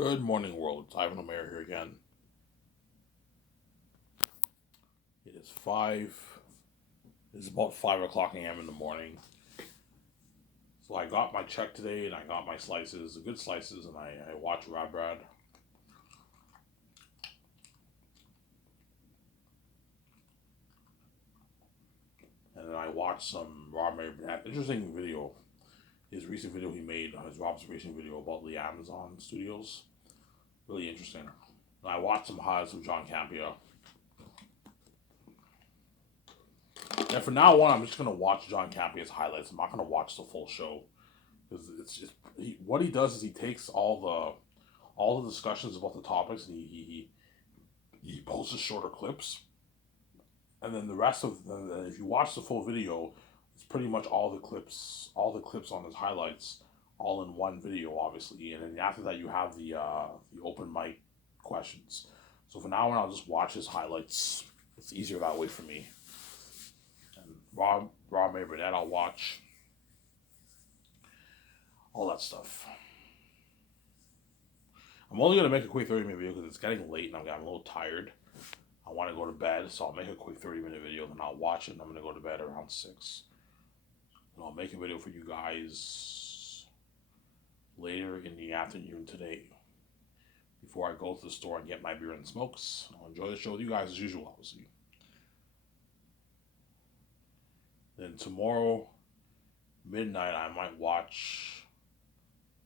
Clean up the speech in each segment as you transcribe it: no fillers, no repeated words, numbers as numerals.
Good morning, world. It's Ivan Omer here again. It is 5. It's about 5 o'clock a.m. in the morning. So I got my check today, and I got my slices, the good slices, and I watched Rad Brad. And then I watched some Rob Mary interesting video. His recent video he made, his observation video about the Amazon studios. Really interesting. And I watched some highlights of John Campea. And from now on, I'm just gonna watch John Campea's highlights. I'm not gonna watch the full show because it's just what he does is he takes all the discussions about the topics and he posts shorter clips, and then the rest of if you watch the full video, it's pretty much all the clips on his highlights, all in one video, obviously, and then after that you have the open mic questions. So for now on, I'll just watch his highlights. It's easier that way for me. And Rob May Burnett, I'll watch all that stuff. I'm only gonna make a quick 30-minute video because it's getting late and I'm a little tired. I want to go to bed, so I'll make a quick 30-minute video, then I'll watch it, and I'm gonna go to bed around 6. And I'll make a video for you guys later in the afternoon today, before I go to the store and get my beer and smokes. I'll enjoy the show with you guys as usual, obviously. Then tomorrow, midnight, I might watch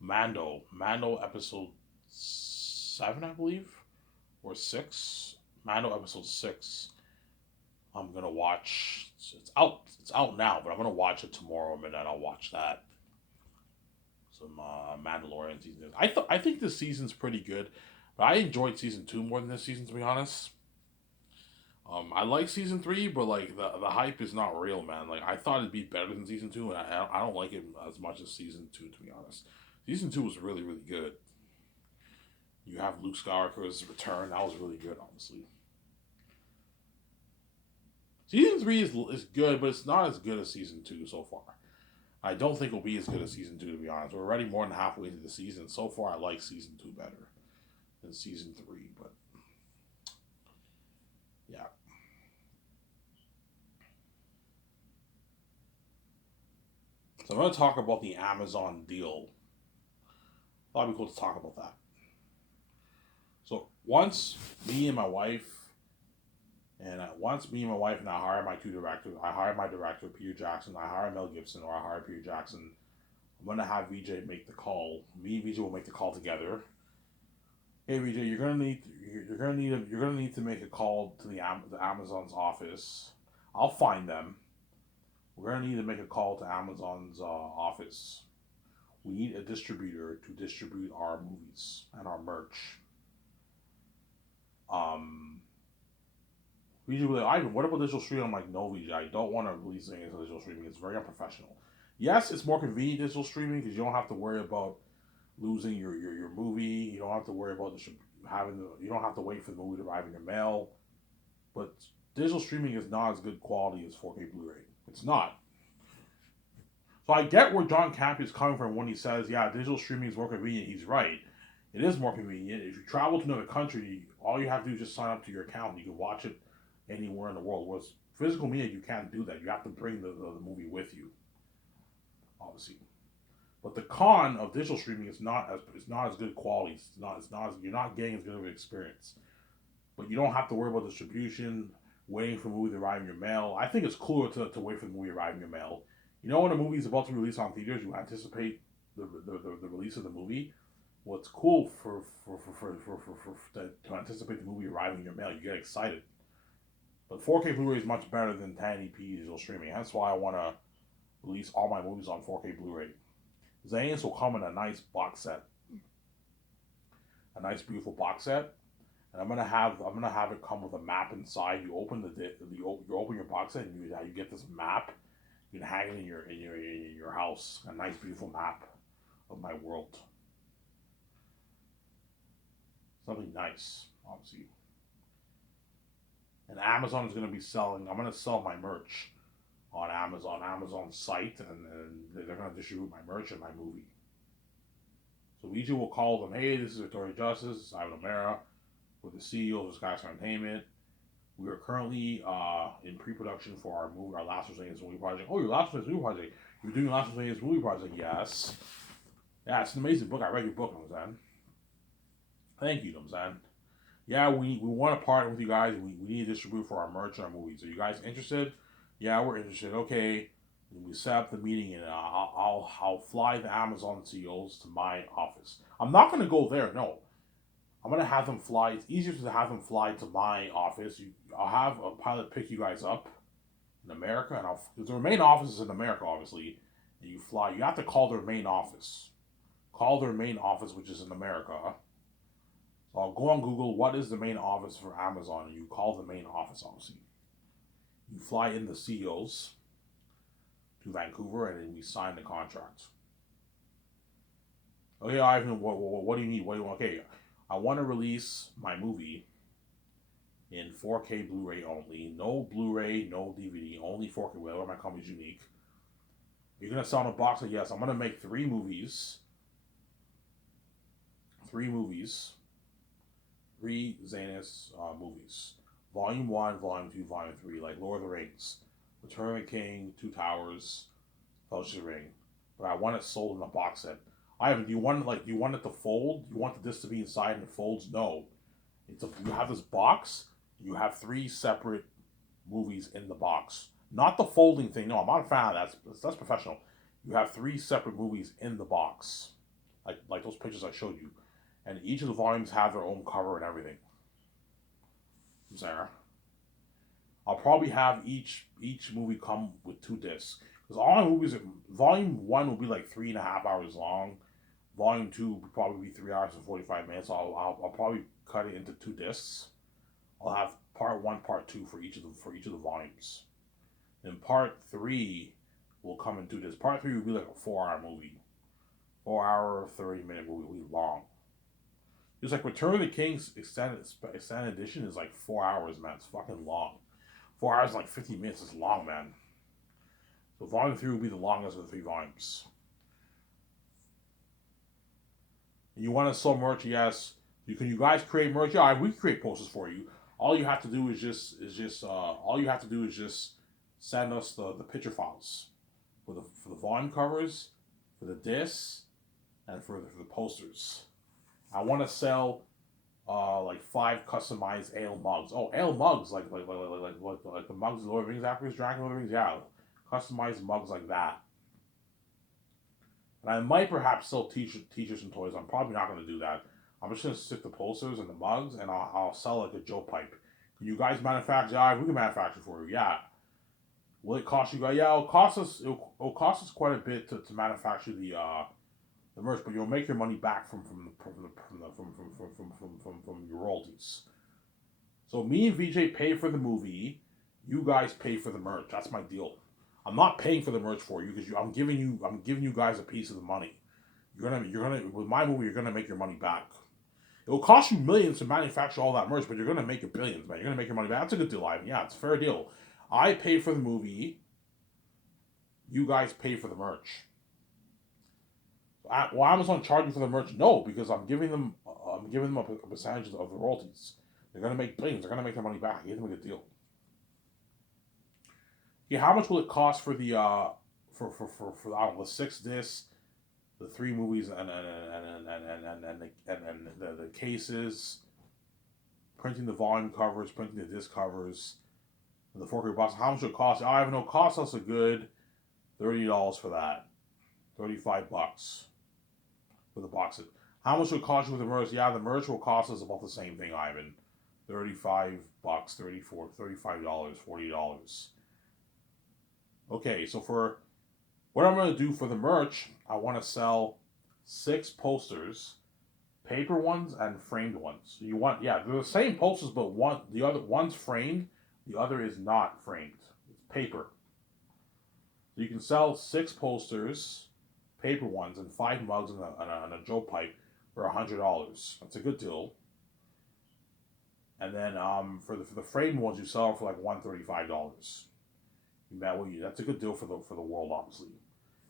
Mando episode 7, I believe, or 6. Mando episode 6. I'm gonna watch. It's out. It's out now, but I'm gonna watch it tomorrow midnight. I'll watch that. Some Mandalorian season. I think this season's pretty good, but I enjoyed season 2 more than this season, to be honest. I like season 3, but like the hype is not real, man. Like I thought it'd be better than season 2, and I don't like it as much as season 2, to be honest. Season 2 was really really good. You have Luke Skywalker's return. That was really good, honestly. Season 3 is good, but it's not as good as season 2 so far. I don't think it'll be as good as season 2, to be honest. We're already more than halfway through the season. So far, I like season 2 better than season 3, but yeah. So I'm going to talk about the Amazon deal. Thought it'd be cool to talk about that. So once me and my wife, and I hire my 2 directors. I hire my director Peter Jackson. I hire Mel Gibson, or I hire Peter Jackson. I'm gonna have VJ make the call. Me and VJ will make the call together. Hey VJ, you're gonna need to make a call to the Amazon's office. I'll find them. We're gonna need to make a call to Amazon's office. We need a distributor to distribute our movies and our merch. Um, VJ will be like, Ivan, what about digital streaming? I'm like, no, VJ, I don't want to release anything to digital streaming. It's very unprofessional. Yes, it's more convenient digital streaming because you don't have to worry about losing your movie. You don't have to worry about you don't have to wait for the movie to arrive in your mail. But digital streaming is not as good quality as 4K Blu-ray. It's not. So I get where John Campea is coming from when he says, yeah, digital streaming is more convenient. He's right. It is more convenient. If you travel to another country, all you have to do is just sign up to your account. You can watch it anywhere in the world. Whereas physical media, you can't do that. You have to bring the movie with you, obviously. But the con of digital streaming is not as good quality. You're not getting as good of an experience. But you don't have to worry about distribution, waiting for the movie to arrive in your mail. I think it's cooler to wait for the movie to arrive in your mail. You know, when a movie is about to release on theaters, you anticipate the release of the movie. What's cool to anticipate the movie arriving in your mail, you get excited. But 4K Blu-ray is much better than 1080p digital streaming. That's why I want to release all my movies on 4K Blu-ray. Zane's will come in a nice box set, a nice beautiful box set, and I'm gonna have it come with a map inside. You open you open your box set and you get this map. You can hang it in your house. A nice beautiful map of my world. Something nice, obviously. And Amazon is gonna be selling. I'm gonna sell my merch on Amazon's site, and they're gonna distribute my merch and my movie. So Ouija will call them, hey, this is Victoria Justice, Ivan O'Mara, with the CEO of Sky Entertainment. We are currently in pre-production for our movie, our Last Resilience movie project. Oh, your Last Resilience movie project. You're doing Last Resilience movie project? Yes. Yeah, it's an amazing book. I read your book, Ramzan. Thank you, Ramzan. Yeah, we want to partner with you guys. We need to distribute for our merch and our movies. Are you guys interested? Yeah, we're interested. Okay, we set up the meeting, and I'll fly the Amazon CEOs to my office. I'm not gonna go there. No, I'm gonna have them fly. It's easier to have them fly to my office. I'll have a pilot pick you guys up in America, and because their main office is in America, obviously. And you fly. You have to call their main office. Call their main office, which is in America. So I'll go on Google. What is the main office for Amazon? And you call the main office, obviously. You fly in the CEOs to Vancouver, and then we sign the contract. Okay, Ivan, what do you need? What do you want? Okay, I want to release my movie in 4K Blu-ray only. No Blu-ray, no DVD, only 4K. Whatever my company's unique. You're gonna sell in a box? Yes, I'm gonna make three movies. Three Zanus movies. Volume 1, Volume 2, Volume 3, like Lord of the Rings, Return of the King, Two Towers, Fellowship of the Ring. But I want it sold in a box set. Ivan, do you want it to fold? You want the disc to be inside and it folds? No. You have this box. You have three separate movies in the box. Not the folding thing. No, I'm not a fan of that. That's professional. You have three separate movies in the box, like those pictures I showed you, and each of the volumes have their own cover and everything. Sarah, I'll probably have each movie come with two discs because all my movies, volume 1 will be like 3.5 hours long. Volume 2 will probably be 3 hours and 45 minutes. So I'll probably cut it into two discs. I'll have part 1, part 2 for each of the volumes. Then part 3 will come in two discs. Part 3 will be like a 4-hour movie, 4-hour 30-minute movie. Will be long. It's like Return of the King's extended edition is like 4 hours, man. It's fucking long. 4 hours and like 50 minutes is long, man. So volume 3 will be the longest of the 3 volumes. And you want to sell merch? Yes. You guys create merch? Yeah, we create posters for you. All you have to do is just send us the picture files for the volume covers, for the discs, and for the posters. I want to sell like 5 customized ale mugs. Oh, ale mugs like the mugs of Lord of the Rings after his Dragon Lord of the Rings. Yeah, customized mugs like that. And I might perhaps sell t-shirts and toys. I'm probably not going to do that. I'm just going to stick the posters and the mugs, and I'll sell like a Joe pipe. Can you guys manufacture? Yeah, we can manufacture for you. Yeah. Will it cost you guys? Yeah, it'll cost us quite a bit to manufacture the merch, but you'll make your money back from your royalties. So me and VJ pay for the movie, you guys pay for the merch. That's my deal. I'm not paying for the merch for you because I'm giving you guys a piece of the money. You're gonna with my movie you're gonna make your money back. It will cost you millions to manufacture all that merch, but you're gonna make your billions, man. You're gonna make your money back. That's a good deal, Ivan. Yeah, it's a fair deal. I pay for the movie. You guys pay for the merch. Well, Amazon charging for the merch? No, because I'm giving them a percentage of the royalties. They're gonna make billions. They're gonna make their money back. Give them a good deal. Yeah, how much will it cost for the for I don't know, the 6 discs, the 3 movies, and the cases, printing the volume covers, printing the disc covers, and the 4K box? How much will it cost? I have no. Cost us a good $30 for that. $35 for the box. How much will it cost you with the merch? Yeah, the merch will cost us about the same thing, Ivan. $35, $34, $35, $40. Okay, so for what I'm going to do for the merch, I want to sell 6 posters, paper ones and framed ones. So they're the same posters, but one's framed, the other is not framed. It's paper. So you can sell 6 posters, paper ones, and 5 mugs and a Joe pipe for $100. That's a good deal. And then for the framed ones, you sell for like $135. That's a good deal for the world, obviously.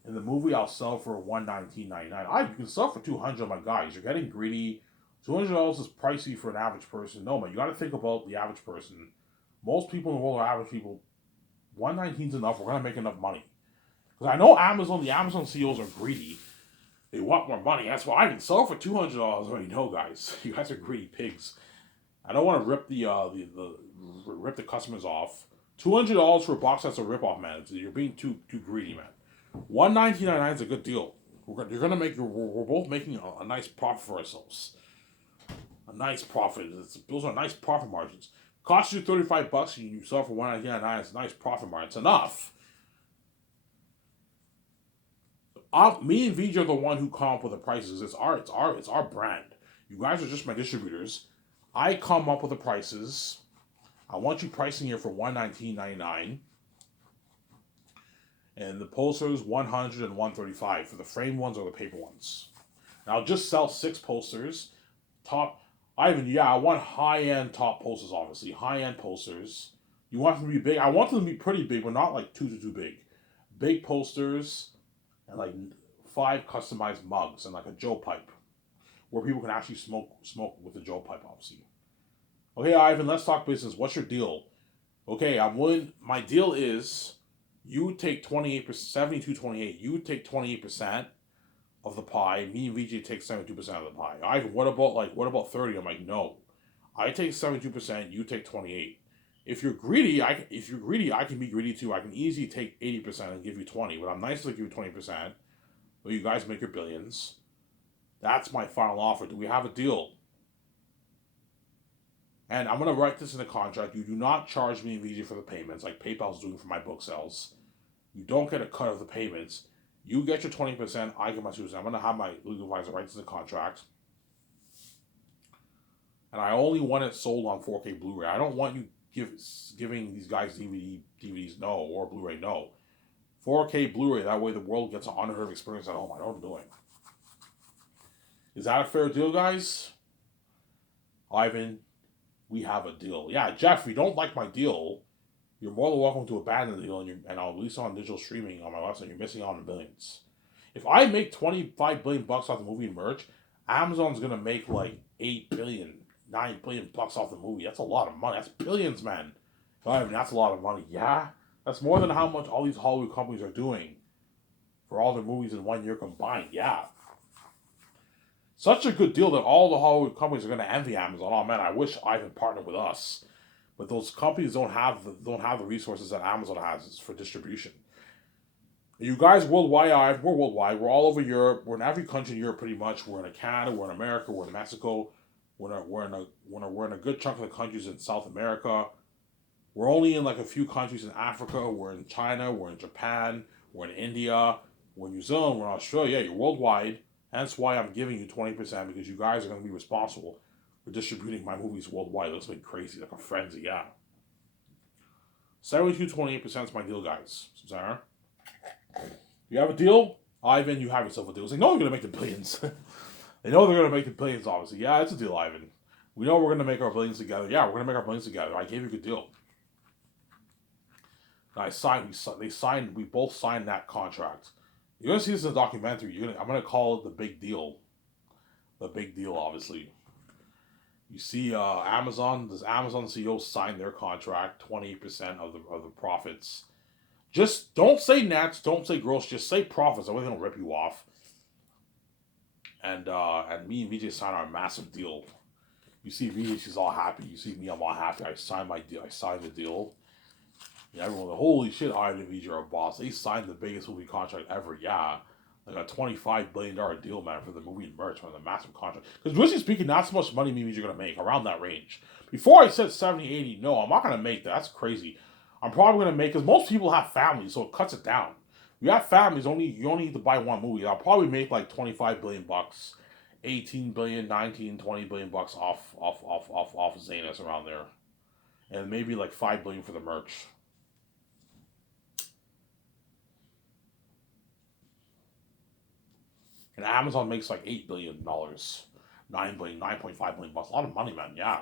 In the movie, I'll sell for $119.99. You can sell for $200, my guys. You're getting greedy. $200 is pricey for an average person. No, man, you got to think about the average person. Most people in the world are average people. 119 is enough. We're gonna make enough money. Because I know Amazon, the Amazon CEOs are greedy. They want more money. That's why I can sell for $200. Already know, guys. You guys are greedy pigs. I don't want to rip rip the customers off. $200 for a box that's a ripoff, man. You're being too greedy, man. $119.99 is a good deal. You're gonna make. We're both making a nice profit for ourselves. A nice profit. Those are nice profit margins. Cost you $35 and you sell for $119.99. It's a nice profit margin. It's enough. Me and VJ are the one who come up with the prices. It's our brand. You guys are just my distributors. I come up with the prices. I want you pricing here for $119.99. And the posters $100 and $135 for the framed ones or the paper ones. And I'll just sell 6 posters. I want high-end top posters, obviously. High-end posters. You want them to be big? I want them to be pretty big, but not like too big. Big posters and like 5 customized mugs and like a Joe pipe where people can actually smoke with the Joe pipe, obviously. Okay, Ivan, let's talk business. What's your deal? Okay, I'm willing. My deal is you take 28%, 72-28. You take 28% of the pie. Me and VJ take 72% of the pie. Ivan, what about 30? I'm like, no. I take 72%, you take 28. If you're greedy, I can be greedy too. I can easily take 80% and give you 20, but I'm nice to give you 20%. But you guys make your billions. That's my final offer. Do we have a deal? And I'm gonna write this in the contract. You do not charge me and VJ for the payments like PayPal's doing for my book sales. You don't get a cut of the payments. You get your 20%, I get my 2%. I'm gonna have my legal advisor write this in the contract. And I only want it sold on 4K Blu-ray. I don't want you giving these guys DVDs no, or Blu-ray no. 4K Blu-ray, that way the world gets an unheard of experience at home. I know what I'm doing. Is that a fair deal, guys? Ivan, we have a deal. Yeah, Jeff, if you don't like my deal, you're more than welcome to abandon the deal and I'll release it on digital streaming on my website. You're missing out on billions. If I make $25 billion off the movie and merch, Amazon's gonna make like $8 billion, $9 billion off the movie. That's a lot of money. That's billions, man. I mean, that's a lot of money. Yeah, that's more than how much all these Hollywood companies are doing for all their movies in 1 year combined. Yeah, such a good deal that all the Hollywood companies are gonna envy Amazon. Oh man, I wish Ivan partnered with us. But those companies don't have the resources that Amazon has for distribution. You guys worldwide, we're worldwide. We're all over Europe. We're in every country in Europe pretty much. We're in Canada. We're in America. We're in Mexico. We're in a good chunk of the countries in South America. We're only in like a few countries in Africa. We're in China. We're in Japan. We're in India. We're in New Zealand. We're in Australia. You're worldwide. That's why I'm giving you 20% because you guys are going to be responsible for distributing my movies worldwide. That's like crazy, like a frenzy, yeah. 72-28% is my deal, guys. Sarah, you have a deal? Ivan, you have yourself a deal. It's like, no, you're going to make the billions. They know they're going to make the billions, obviously. Yeah, it's a deal, Ivan. We know we're going to make our billions together. Yeah, we're going to make our billions together. I gave you a good deal. And we both signed that contract. You're going to see this in the documentary. I'm going to call it The Big Deal. The Big Deal, obviously. You see, Amazon CEO signed their contract, 20% of the profits. Just don't say nets, don't say gross, just say profits. That way they don't rip you off. And me and VJ signed our massive deal. You see VJ, she's all happy. You see me, I'm all happy. I signed my deal. I signed the deal. Yeah, everyone, holy shit, Ivan and VJ are a boss. They signed the biggest movie contract ever. Yeah. Like a $25 billion deal, man, for the movie and merch, man, the massive contract. Because really speaking, not so much money movies are going to make, around that range. Before I said 70, 80, no, I'm not going to make that. That's crazy. I'm probably going to make, because most people have families, so it cuts it down. You have families, you only need to buy one movie. I'll probably make like $25 billion, 18 billion, 19, 20 billion bucks off Zanus around there. And maybe like 5 billion for the merch. And Amazon makes like $8 billion, 9 billion, 9.5 billion bucks. A lot of money, man, yeah.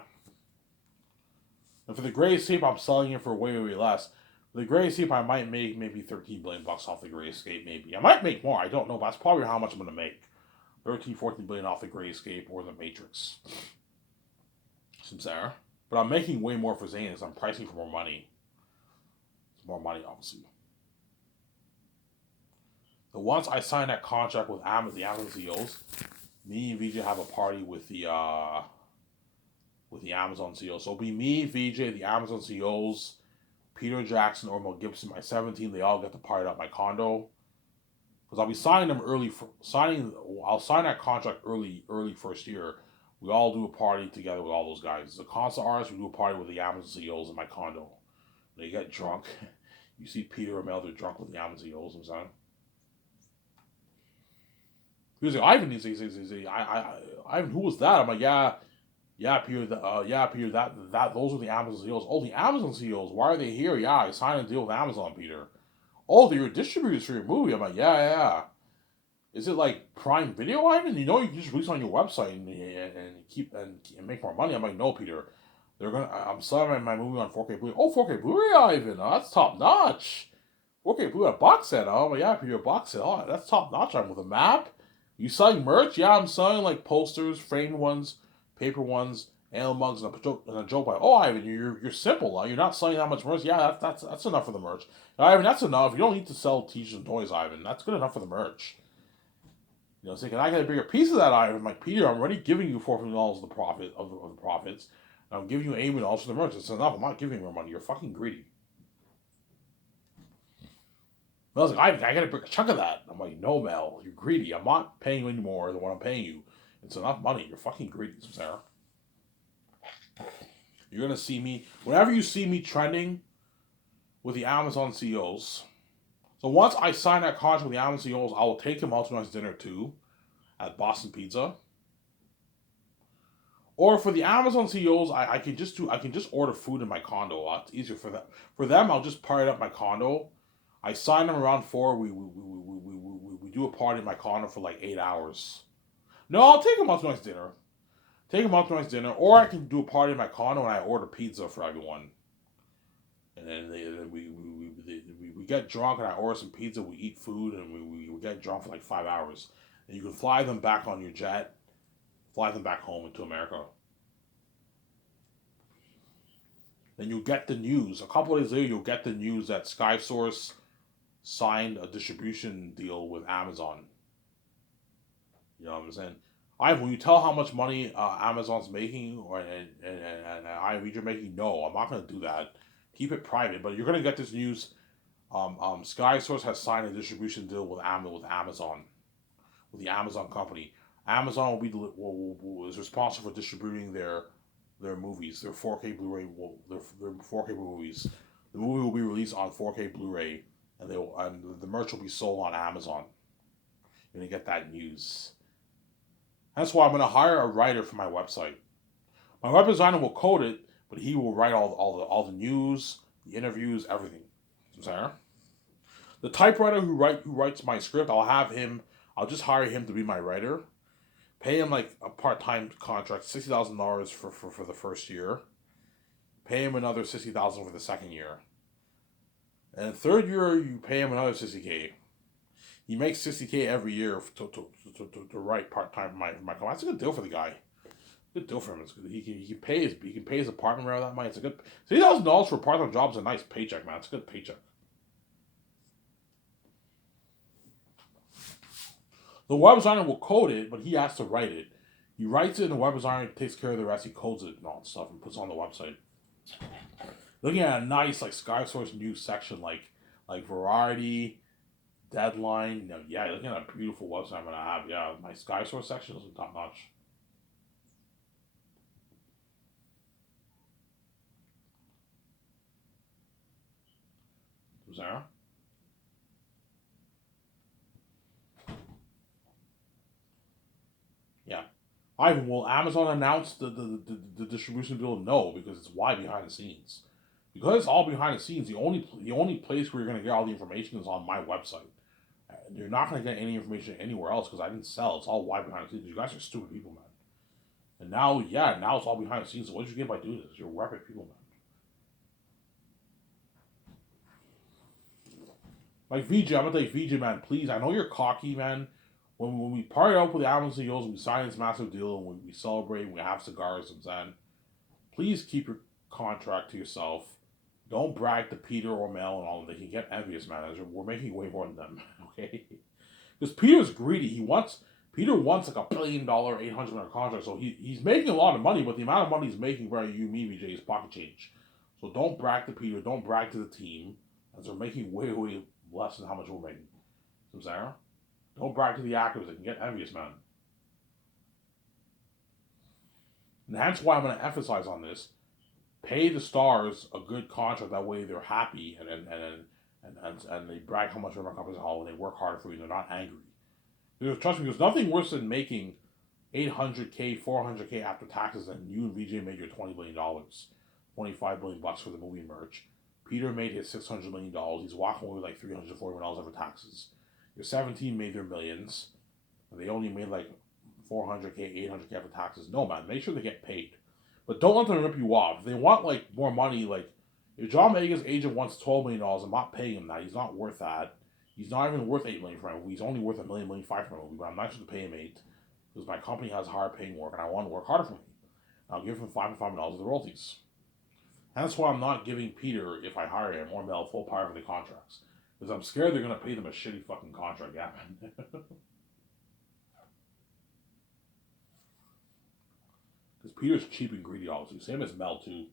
And for the Gray Escape, I'm selling it for way, way less. The Gray Escape, I might make maybe 13 billion bucks off the Gray Escape. Maybe I might make more. I don't know, but that's probably how much I'm gonna make. 13, 14 billion off the Gray Escape or the Matrix. Sincere. But I'm making way more for Zane as I'm pricing for more money. More money, obviously. So once I sign that contract with the Amazon CEOs, me and VJ have a party with the Amazon CEOs. So it'll be me, VJ, the Amazon CEOs, Peter Jackson, or Mel Gibson, my 17. They all get to party at my condo. Because I'll be signing them early. I'll sign that contract early first year. We all do a party together with all those guys. The concert artists, we do a party with the Amazon CEOs in my condo. They get drunk. You see Peter or Mel, they're drunk with the Amazon CEOs. I'm saying. He was like, Ivan, he's Ivan, who was that? I'm like, yeah, Peter, Peter, those are the Amazon CEOs. Oh, the Amazon CEOs, why are they here? Yeah, I signed a deal with Amazon, Peter. Oh, they're distributors for your movie. I'm like, yeah. Is it like Prime Video, Ivan? You know, you can just release on your website and make more money. I'm like, no, Peter. I'm selling my movie on 4K Blu-ray. Oh, 4K Blu-ray, Ivan. Oh, that's top notch. 4K Blu-ray box set. Oh, yeah, Peter, box set. Oh, that's top notch. I'm with a map. You selling merch? Yeah, I'm selling like posters, framed ones, paper ones, ale mugs, and a joke by. Oh, Ivan, you're simple. You're not selling that much merch. Yeah, that's enough for the merch. Ivan, that's enough. You don't need to sell t-shirts and toys, Ivan. That's good enough for the merch. You know, saying, can I get a bigger piece of that, Ivan? I'm like, Peter, I'm already giving you $400 of the profits. And I'm giving you $80 for the merch. It's enough. I'm not giving you more money. You're fucking greedy. I was like, I gotta break a chunk of that. I'm like, no, Mel, you're greedy. I'm not paying you any more than what I'm paying you. It's enough money. You're fucking greedy, Sarah. You're gonna see me whenever you see me trending with the Amazon CEOs. So once I sign that contract with the Amazon CEOs, I will take them out to nice dinner too, at Boston Pizza. Or for the Amazon CEOs, I can just order food in my condo. It's easier for them. For them, I'll just pirate up my condo. I sign them around 4. We do a party in my condo for like 8 hours. No, I'll take them out to nice dinner. Or I can do a party in my condo and I order pizza for everyone. And then we get drunk and I order some pizza. We eat food and we get drunk for like 5 hours. And you can fly them back on your jet. Fly them back home into America. Then you'll get the news. A couple of days later, you'll get the news that SkySource signed a distribution deal with Amazon. You know what I'm saying? When you tell how much money Amazon's making and I read you're making, no, I'm not going to do that. Keep it private. But you're going to get this news. SkySource has signed a distribution deal with Amazon, with the Amazon company. Amazon is responsible for distributing their movies, their 4K Blu-ray, their 4K movies. The movie will be released on 4K Blu-ray, and the merch will be sold on Amazon. You're gonna get that news. That's why I'm gonna hire a writer for my website. My web designer will code it, but he will write all the news, the interviews, everything. Sorry. The typewriter who writes my script, I'll just hire him to be my writer. Pay him like a part-time contract, $60,000 for the first year. Pay him another $60,000 for the second year. And the third year, you pay him another $60K. He makes $60K every year to write part-time for my company. That's a good deal for the guy. Good deal for him. It's good. He can pay his apartment around that money. It's a good $60,000 for a part-time job is a nice paycheck, man. It's a good paycheck. The web designer will code it, but he has to write it. He writes it, and the web designer takes care of the rest. He codes it and all that stuff and puts it on the website. Looking at a nice like SkySource news section like Variety, Deadline. Looking at a beautiful website I'm gonna have. Yeah, my SkySource section is top notch. Sarah? Yeah. Ivan, will Amazon announce the distribution deal? No, because it's why behind the scenes. Because it's all behind the scenes, the only place where you're going to get all the information is on my website. You're not going to get any information anywhere else because I didn't sell. It's all why behind the scenes. You guys are stupid people, man. And now it's all behind the scenes. So what did you get by doing this? You're weapon people, man. Like VJ, I'm gonna tell you, VJ, man, please. I know you're cocky, man. When we party up with the Alvin CEOs, we sign this massive deal, and we celebrate, and we have cigars and then. Please keep your contract to yourself. Don't brag to Peter or Mel and all of them. They can get envious, man. We're making way more than them, okay? Because Peter's greedy. Peter wants like $1 billion, 800 contract. So he's making a lot of money, but the amount of money he's making by you, me, VJ, is pocket change. So don't brag to Peter. Don't brag to the team, as they're making way, way less than how much we're making. So Sarah, don't brag to the actors. They can get envious, man. And that's why I'm going to emphasize on this. Pay the stars a good contract. That way they're happy and they brag how much they're companies hall and they work hard for you. And they're not angry. Because trust me, there's nothing worse than making $800K, $400K after taxes than you and VJ made your $20 million, $25 million for the movie merch. Peter made his $600 million. He's walking away with like $340 million over taxes. Your 17 made their millions. And they only made like $400K, $800K after taxes. No, man, make sure they get paid. But don't let them rip you off. If they want like more money, like if John Boyega's agent wants $12 million, I'm not paying him that. He's not worth that. He's not even worth $8 million for a movie. He's only worth $1 million, $1.5 million for a movie. But I'm not supposed to pay him $8 million because my company has higher paying work and I want to work harder for me. I'll give him $5 million of the royalties. And that's why I'm not giving Peter, if I hire him, or Mel, full power for the contracts. Because I'm scared they're going to pay them a shitty fucking contract. Yeah, man. Because Peter's cheap and greedy, obviously. Same as Mel, too.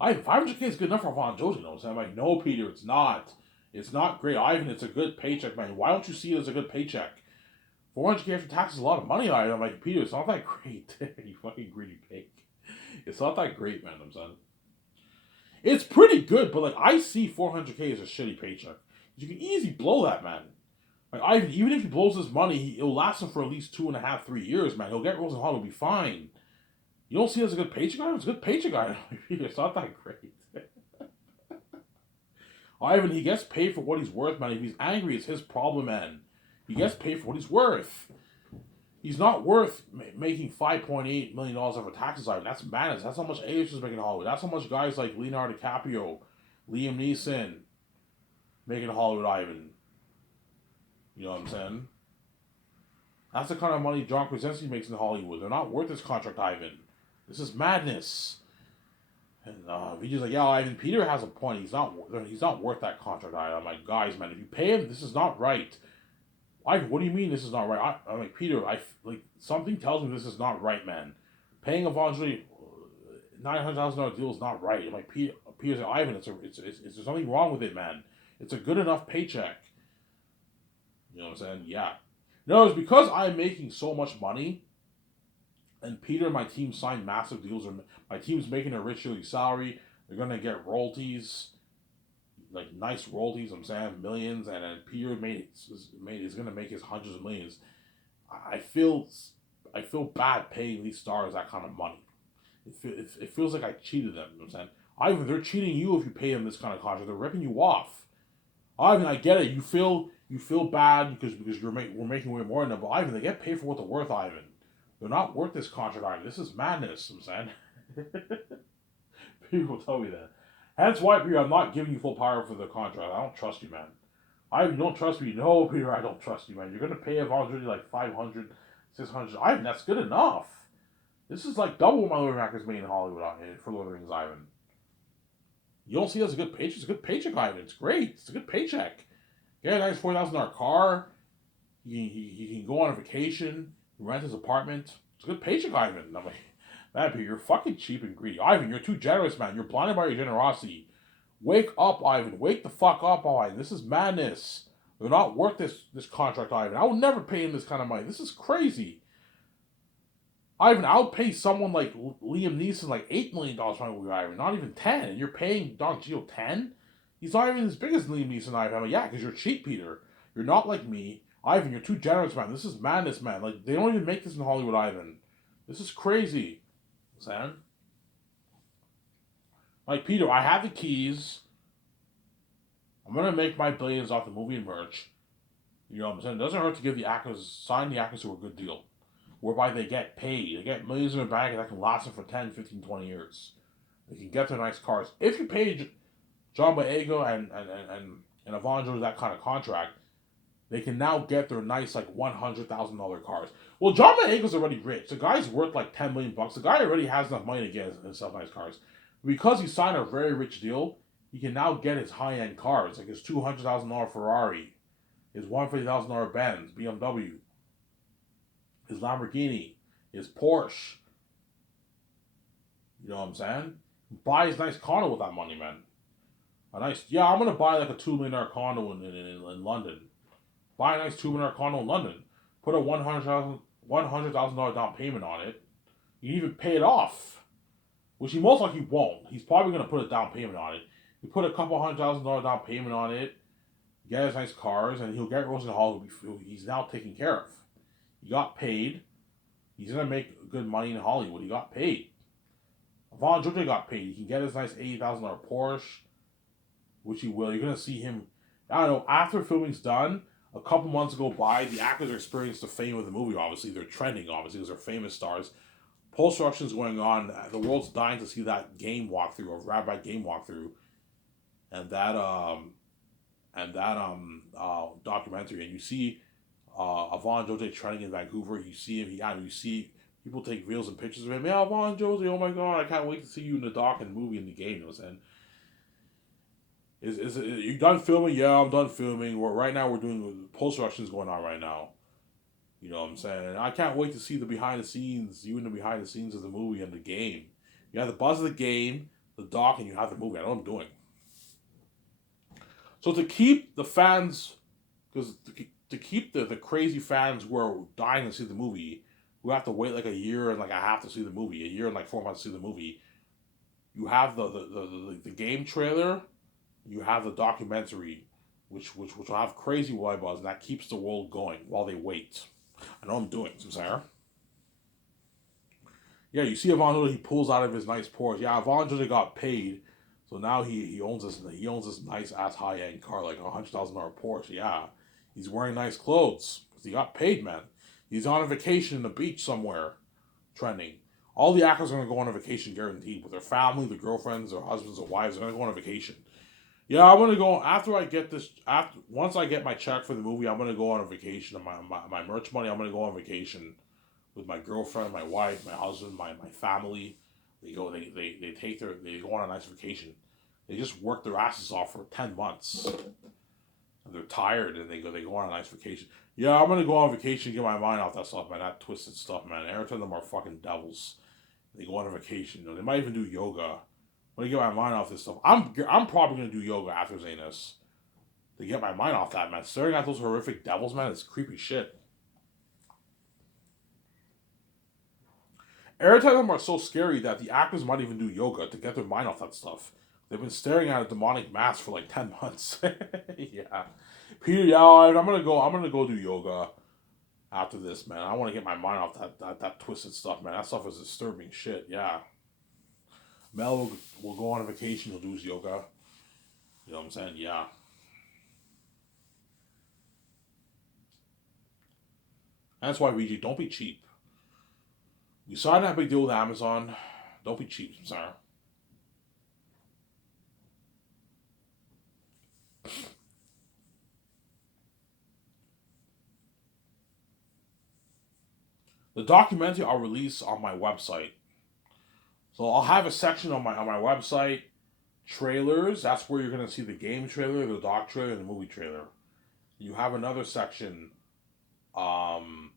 500K is good enough for Von Josie, you know what I'm saying? I'm like, no, Peter, it's not. It's not great. Ivan, it's a good paycheck, man. Why don't you see it as a good paycheck? 400K after tax is a lot of money, Ivan. I'm like, Peter, it's not that great. You fucking greedy pig. It's not that great, man, I'm saying. It's pretty good, but like, I see 400K as a shitty paycheck. You can easily blow that, man. Like, Ivan, even if he blows his money, it'll last him for at least 2.5, 3 years, man. He'll get Rosenhall, he'll be fine. You don't see it as a good paycheck item? It's a good paycheck item. It's not that great. Ivan, he gets paid for what he's worth, man. If he's angry, it's his problem, man. He gets paid for what he's worth. He's not worth making $5.8 million over taxes, Ivan. That's madness. That's how much A-listers is making in Hollywood. That's how much guys like Leonardo DiCaprio, Liam Neeson making Hollywood, Ivan. You know what I'm saying? That's the kind of money John Krasinski makes in Hollywood. They're not worth this contract, Ivan. This is madness. And VJ's like, yeah, Ivan, Peter has a point. He's not worth that contract, Ivan. I'm like, guys, man, if you pay him, this is not right. Ivan, what do you mean this is not right? I'm like, Peter, something tells me this is not right, man. Paying Avangeli $900,000 deal is not right. I'm like, Peter's like, Ivan, there's something wrong with it, man. It's a good enough paycheck. You know what I'm saying? Yeah. No, it's because I'm making so much money, and Peter and my team signed massive deals. My team's making a rich yearly salary. They're gonna get royalties, like nice royalties. I'm saying millions, and then Peter is gonna make his hundreds of millions. I feel bad paying these stars that kind of money. It feels like I cheated them. You know what I'm saying? Ivan, they're cheating you if you pay them this kind of contract. They're ripping you off. Ivan, I get it. You feel bad because we're making way more than them. But Ivan, they get paid for what they're worth, Ivan. They're not worth this contract, Ivan. This is madness, I'm saying. People tell me that. Hence why, Peter, I'm not giving you full power for the contract. I don't trust you, man. Ivan, you don't trust me. No, Peter, I don't trust you, man. You're going to pay Evangeli like $500, $600. Ivan, that's good enough. This is like double what my Lord of the Rings made in Hollywood for Lord of the Rings, Ivan. You don't see it as a good paycheck. It's a good paycheck, Ivan. It's great. It's a good paycheck. Get a nice $40,000 car. He can go on a vacation. Rent his apartment. It's a good paycheck, Ivan. I'm like, man, Peter, you're fucking cheap and greedy. Ivan, you're too generous, man. You're blinded by your generosity. Wake up, Ivan. Wake the fuck up, Ivan. This is madness. They're not worth this contract, Ivan. I would never pay him this kind of money. This is crazy. Ivan, I would pay someone like Liam Neeson like $8 million for my movie, Ivan. Not even 10. And you're paying Don Gio 10? He's not even as big as Liam Neeson, Ivan. I'm like, yeah, because you're cheap, Peter. You're not like me. Ivan, you're too generous, man. This is madness, man. Like, they don't even make this in Hollywood, Ivan. This is crazy. Sam? Like, Peter, I have the keys. I'm going to make my billions off the movie and merch. You know what I'm saying? It doesn't hurt to give the actors, sign the actors to a good deal. Whereby they get paid. They get millions in their bank that can last them for 10, 15, 20 years. They can get their nice cars. If you pay John Boyega and Ivan George that kind of contract, they can now get their nice like $100,000 cars. Well, John Mayeko's already rich. The guy's worth like $10 million. The guy already has enough money to get himself nice cars. Because he signed a very rich deal, he can now get his high end cars, like his $200,000 Ferrari, his $150,000 Benz, BMW, his Lamborghini, his Porsche. You know what I'm saying? Buy his nice condo with that money, man. I'm gonna buy like a $2 million condo in London. Buy a nice $2 million condo in London. Put a $100,000 down payment on it. You even pay it off, which he most likely won't. He's probably gonna put a down payment on it. You put a couple $100,000 down payment on it, get his nice cars, and he'll get Rosenthal. He's now taken care of. He got paid. He's gonna make good money in Hollywood. He got paid. Ivan George got paid. He can get his nice $80,000 Porsche, which he will. You're gonna see him. I don't know. After filming's done, a couple months go by. The actors are experiencing the fame of the movie. Obviously, they're trending. Obviously, because they're famous stars. Post production's going on. The world's dying to see that game walkthrough or Rabbi game walkthrough, and that documentary. And you see Ivan George trending in Vancouver. You see him. You see people take reels and pictures of him. Yeah, Ivan George. Oh my God, I can't wait to see you in the doc and movie and the game. You know what I'm saying? Is you done filming? Yeah, I'm done filming. Right now we're doing post production's going on right now. You know what I'm saying? I can't wait to see the behind the scenes, you in the behind the scenes of the movie and the game. You have the buzz of the game, the doc, and you have the movie. I know what I'm doing. So to keep the fans, because to keep the crazy fans who are dying to see the movie, who have to wait like a year and like a half to see the movie, a year and like 4 months to see the movie, you have the game trailer, you have the documentary, which will have crazy wide buzz, and that keeps the world going while they wait. I know I'm doing, Sarah. Yeah, you see Ivan George, he pulls out of his nice Porsche. Yeah, Ivan George got paid, so now he owns this nice ass high end car, like $100,000 Porsche. Yeah, he's wearing nice clothes because he got paid, man. He's on a vacation in the beach somewhere, trending. All the actors are gonna go on a vacation guaranteed with their family, their girlfriends, their husbands, their wives. They're gonna go on a vacation. Yeah, I'm gonna go after I get this. Once I get my check for the movie, I'm gonna go on a vacation. My merch money, I'm gonna go on vacation with my girlfriend, my wife, my husband, my family. They go. They go on a nice vacation. They just work their asses off for 10 months. And they're tired and they go on a nice vacation. Yeah, I'm gonna go on vacation and get my mind off that stuff, man. That twisted stuff, man. Every time them are fucking devils. They go on a vacation. They might even do yoga. When I get my mind off this stuff, I'm probably gonna do yoga after Zanus to get my mind off that, man. Staring at those horrific devils, man, is creepy shit. Every time them are so scary that the actors might even do yoga to get their mind off that stuff. They've been staring at a demonic mask for like 10 months. Yeah, Peter. Yeah, I'm gonna go do yoga after this, man. I want to get my mind off that twisted stuff, man. That stuff is disturbing shit. Yeah. Mel will go on a vacation. He'll do his yoga. You know what I'm saying? Yeah. That's why, VG, don't be cheap. You signed that big deal with Amazon. Don't be cheap, Sarah. The documentary I'll release on my website. So I'll have a section on my website, trailers. That's where you're gonna see the game trailer, the doc trailer, and the movie trailer. You have another section, um,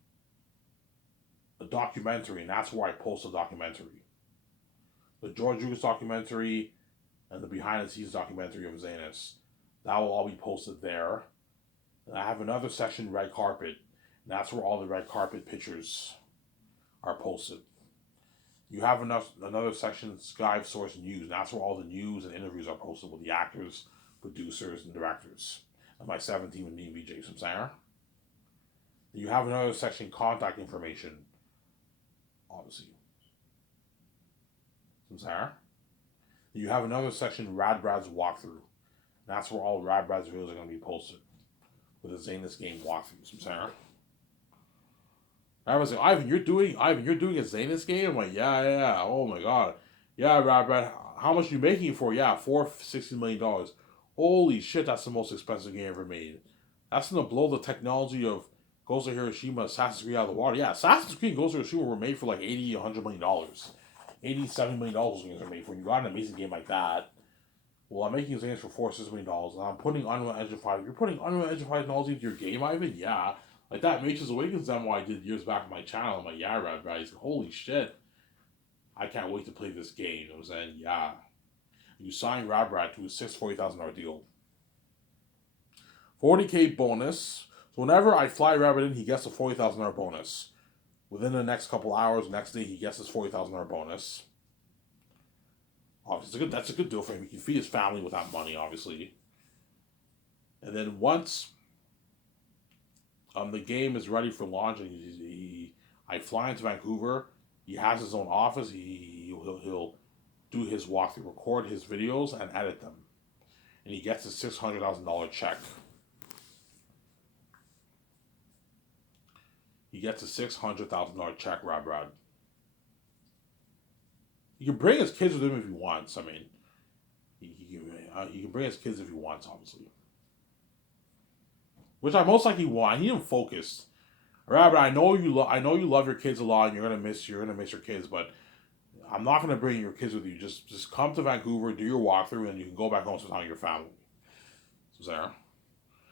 a documentary, and that's where I post the documentary. The George Lucas documentary and the behind the scenes documentary of Zanus. That will all be posted there. And I have another section, red carpet, and that's where all the red carpet pictures are posted. You have another section, Sky Source News, and that's where all the news and interviews are posted with the actors, producers, and directors. And my 17 with me and VJ from Sarah. You have another section, contact information, obviously, from Sarah. You have another section, Rad Brad's walkthrough. And that's where all Rad Brad's videos are going to be posted. With the Zanus game walkthroughs from Sarah. I was like, Ivan, you're doing a Zanus game? I'm like, yeah. Oh my God. Yeah, Brad, how much are you making it for? Yeah, $460 million. Holy shit, that's the most expensive game ever made. That's gonna blow the technology of Ghost of Hiroshima, Assassin's Creed out of the water. Yeah, Assassin's Creed and Ghost of Hiroshima were made for like 80, $100 million. $80, $70 million games are made for. When you got an amazing game like that, well, I'm making games for $4, $6 million, and I'm putting Unreal Engine 5. You're putting Unreal Engine 5 technology into your game, Ivan? Yeah. Like that Matrix Awakens demo I did years back on my channel. I'm like, yeah, Rad, guys, holy shit. I can't wait to play this game. You know what I'm saying? Yeah. You signed Rabrad to a $40,000 deal. 40K bonus. So whenever I fly Rabbit in, he gets a $40,000 bonus. Within the next couple hours, next day, he gets his $40,000 bonus. Obviously, that's a good deal for him. He can feed his family with that money, obviously. And then once the game is ready for launch, and I fly into Vancouver. He has his own office. He'll do his walkthrough, record his videos, and edit them. And he gets a $600,000 check. He gets a $600,000 check, Rabrad. He can bring his kids with him if he wants. I mean, he can bring his kids if he wants, obviously. Which I most likely want. He didn't focus. Rabbit, I know you love your kids a lot, and you're gonna miss your kids, but I'm not gonna bring your kids with you. Just come to Vancouver, do your walkthrough, and you can go back home to time with your family. So there.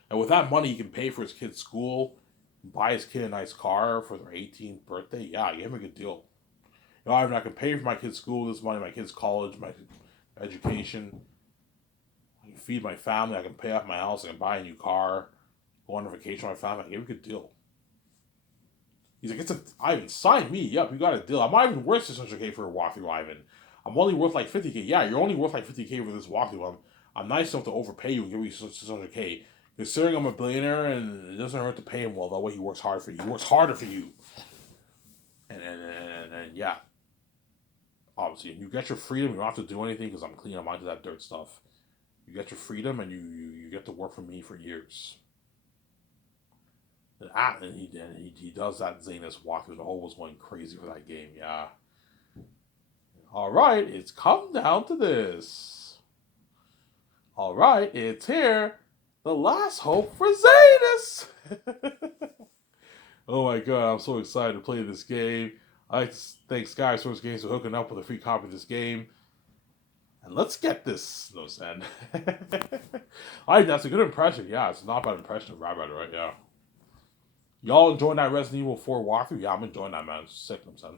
And with that money, he can pay for his kid's school, buy his kid a nice car for their 18th birthday. Yeah, you have a good deal. You know, I can pay for my kid's school with this money, my kid's college, my education. I can feed my family. I can pay off my house. I can buy a new car. Go on vacation with my family. I gave a good deal. He's like, Ivan, sign me up. You got a deal. I'm not even worth $600K for a walkthrough, Ivan. I'm only worth like $50K. Yeah, you're only worth like $50K for this walkthrough. I'm nice enough to overpay you and give you $600K. Considering I'm a billionaire and it doesn't hurt to pay him well, that way he works hard for you. He works harder for you. And yeah. Obviously, you get your freedom. You don't have to do anything because I'm clean. I'm onto that dirt stuff. You get your freedom and you get to work for me for years. And he does that Zanus walkthrough. The whole was going crazy for that game. Yeah. All right, it's come down to this. All right, it's here. The last hope for Zanus. Oh my god, I'm so excited to play this game. I like to thank Skysource Games for hooking up with a free copy of this game. And let's get this. No, Sen. That's a good impression. Yeah, it's not a bad impression of Rabbit, right? Yeah. Y'all enjoying that Resident Evil 4 walkthrough? Yeah, I'm enjoying that, man. It's sick, I'm saying.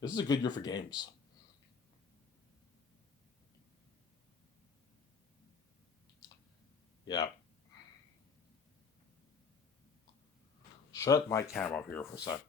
This is a good year for games. Yeah. Shut my camera off here for a sec.